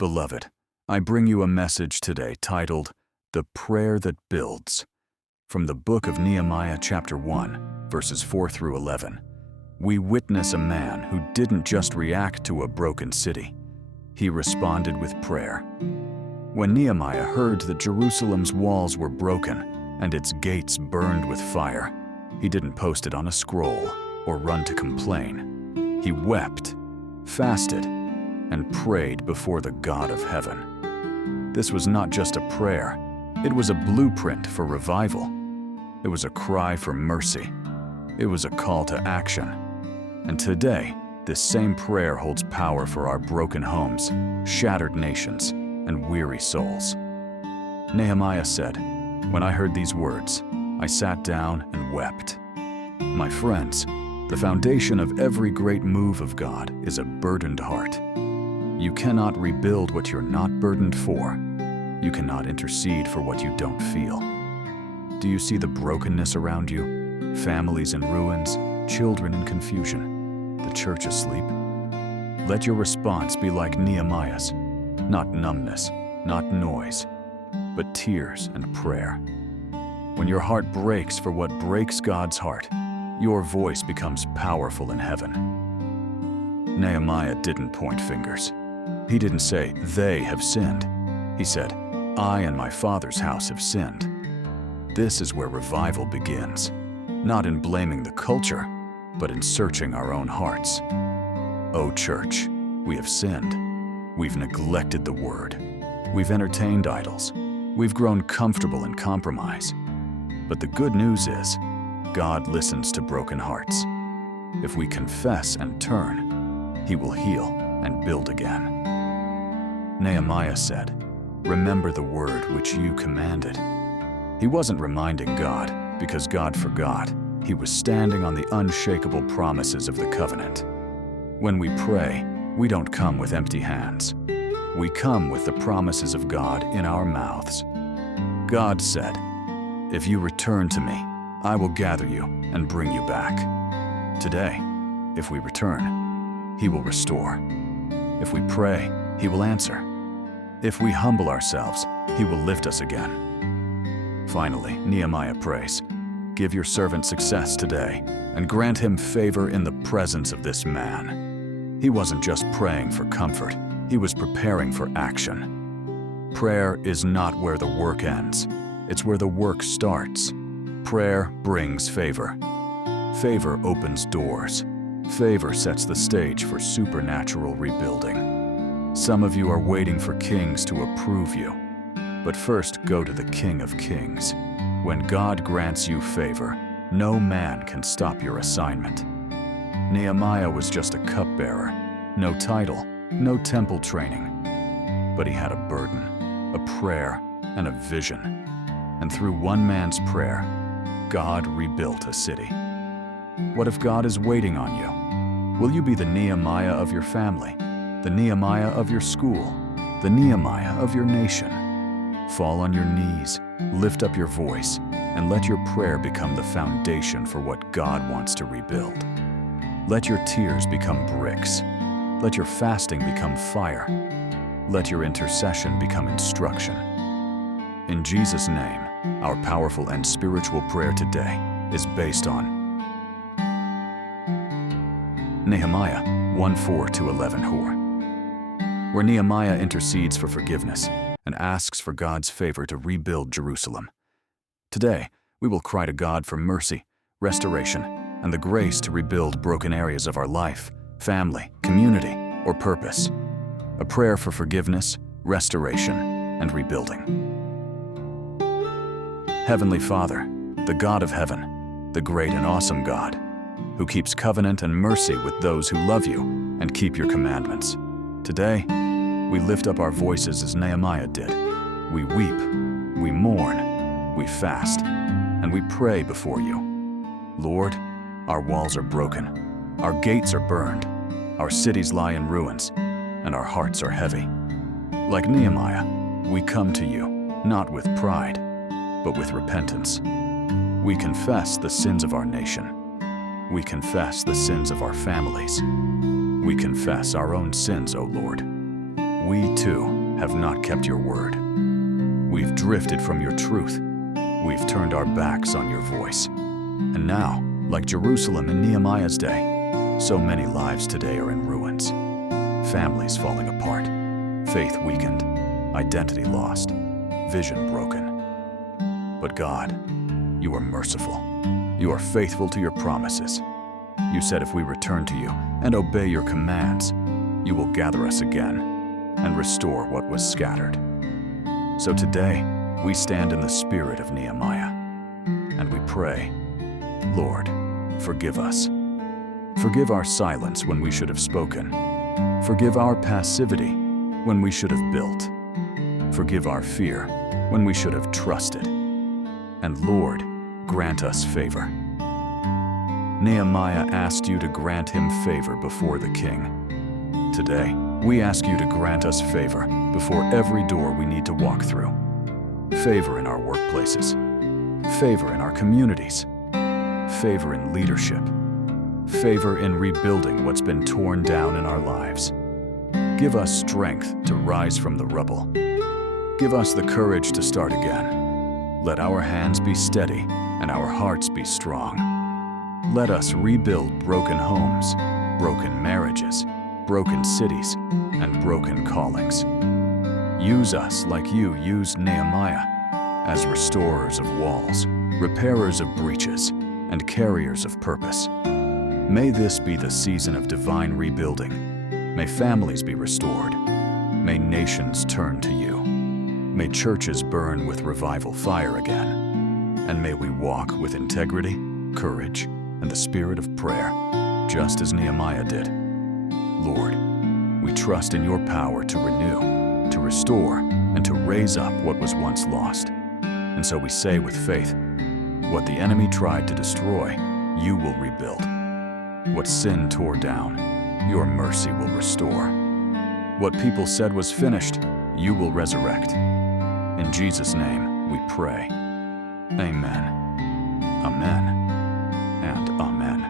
Beloved, I bring you a message today titled, The Prayer That Builds. From the book of Nehemiah chapter 1, verses 4 through 11, we witness a man who didn't just react to a broken city. He responded with prayer. When Nehemiah heard that Jerusalem's walls were broken and its gates burned with fire, he didn't post it on a scroll or run to complain. He wept, fasted, and prayed before the God of heaven. This was not just a prayer, it was a blueprint for revival. It was a cry for mercy. It was a call to action. And today, this same prayer holds power for our broken homes, shattered nations, and weary souls. Nehemiah said, "When I heard these words, I sat down and wept." My friends, the foundation of every great move of God is a burdened heart. You cannot rebuild what you're not burdened for. You cannot intercede for what you don't feel. Do you see the brokenness around you? Families in ruins, children in confusion, the church asleep? Let your response be like Nehemiah's, not numbness, not noise, but tears and prayer. When your heart breaks for what breaks God's heart, your voice becomes powerful in heaven. Nehemiah didn't point fingers. He didn't say, "They have sinned." He said, "I and my father's house have sinned." This is where revival begins, not in blaming the culture, but in searching our own hearts. Oh church, we have sinned. We've neglected the word. We've entertained idols. We've grown comfortable in compromise. But the good news is, God listens to broken hearts. If we confess and turn, He will heal and build again. Nehemiah said, "Remember the word which you commanded." He wasn't reminding God because God forgot. He was standing on the unshakable promises of the covenant. When we pray, we don't come with empty hands. We come with the promises of God in our mouths. God said, "If you return to me, I will gather you and bring you back." Today, if we return, He will restore. If we pray, He will answer. If we humble ourselves, He will lift us again. Finally, Nehemiah prays, "Give your servant success today, and grant him favor in the presence of this man." He wasn't just praying for comfort, he was preparing for action. Prayer is not where the work ends, it's where the work starts. Prayer brings favor. Favor opens doors. Favor sets the stage for supernatural rebuilding. Some of you are waiting for kings to approve you. But first, go to the King of Kings. When God grants you favor, no man can stop your assignment. Nehemiah was just a cupbearer, no title, no temple training. But he had a burden, a prayer, and a vision. And through one man's prayer, God rebuilt a city. What if God is waiting on you? Will you be the Nehemiah of your family? The Nehemiah of your school, the Nehemiah of your nation? Fall on your knees, lift up your voice, and let your prayer become the foundation for what God wants to rebuild. Let your tears become bricks. Let your fasting become fire. Let your intercession become instruction. In Jesus' name, our powerful and spiritual prayer today is based on Nehemiah 1:4-11, where Nehemiah intercedes for forgiveness and asks for God's favor to rebuild Jerusalem. Today, we will cry to God for mercy, restoration, and the grace to rebuild broken areas of our life, family, community, or purpose. A prayer for forgiveness, restoration, and rebuilding. Heavenly Father, the God of heaven, the great and awesome God, who keeps covenant and mercy with those who love you and keep your commandments. Today, we lift up our voices as Nehemiah did. We weep, we mourn, we fast, and we pray before you. Lord, our walls are broken, our gates are burned, our cities lie in ruins, and our hearts are heavy. Like Nehemiah, we come to you, not with pride, but with repentance. We confess the sins of our nation. We confess the sins of our families. We confess our own sins, O Lord. We too have not kept your word. We've drifted from your truth. We've turned our backs on your voice. And now, like Jerusalem in Nehemiah's day, so many lives today are in ruins. Families falling apart, faith weakened, identity lost, vision broken. But God, you are merciful. You are faithful to your promises. You said if we return to you and obey your commands, you will gather us again and restore what was scattered. So today, we stand in the spirit of Nehemiah, and we pray, Lord, forgive us. Forgive our silence when we should have spoken. Forgive our passivity when we should have built. Forgive our fear when we should have trusted. And Lord, grant us favor. Nehemiah asked you to grant him favor before the king. Today, we ask you to grant us favor before every door we need to walk through. Favor in our workplaces, favor in our communities, favor in leadership, favor in rebuilding what's been torn down in our lives. Give us strength to rise from the rubble. Give us the courage to start again. Let our hands be steady and our hearts be strong. Let us rebuild broken homes, broken marriages, broken cities, and broken callings. Use us like you used Nehemiah, as restorers of walls, repairers of breaches, and carriers of purpose. May this be the season of divine rebuilding. May families be restored. May nations turn to you. May churches burn with revival fire again. And may we walk with integrity, courage, and the spirit of prayer, just as Nehemiah did. Lord, we trust in your power to renew, to restore, and to raise up what was once lost. And so we say with faith, what the enemy tried to destroy, you will rebuild. What sin tore down, your mercy will restore. What people said was finished, you will resurrect. In Jesus' name we pray. Amen. Amen. And amen.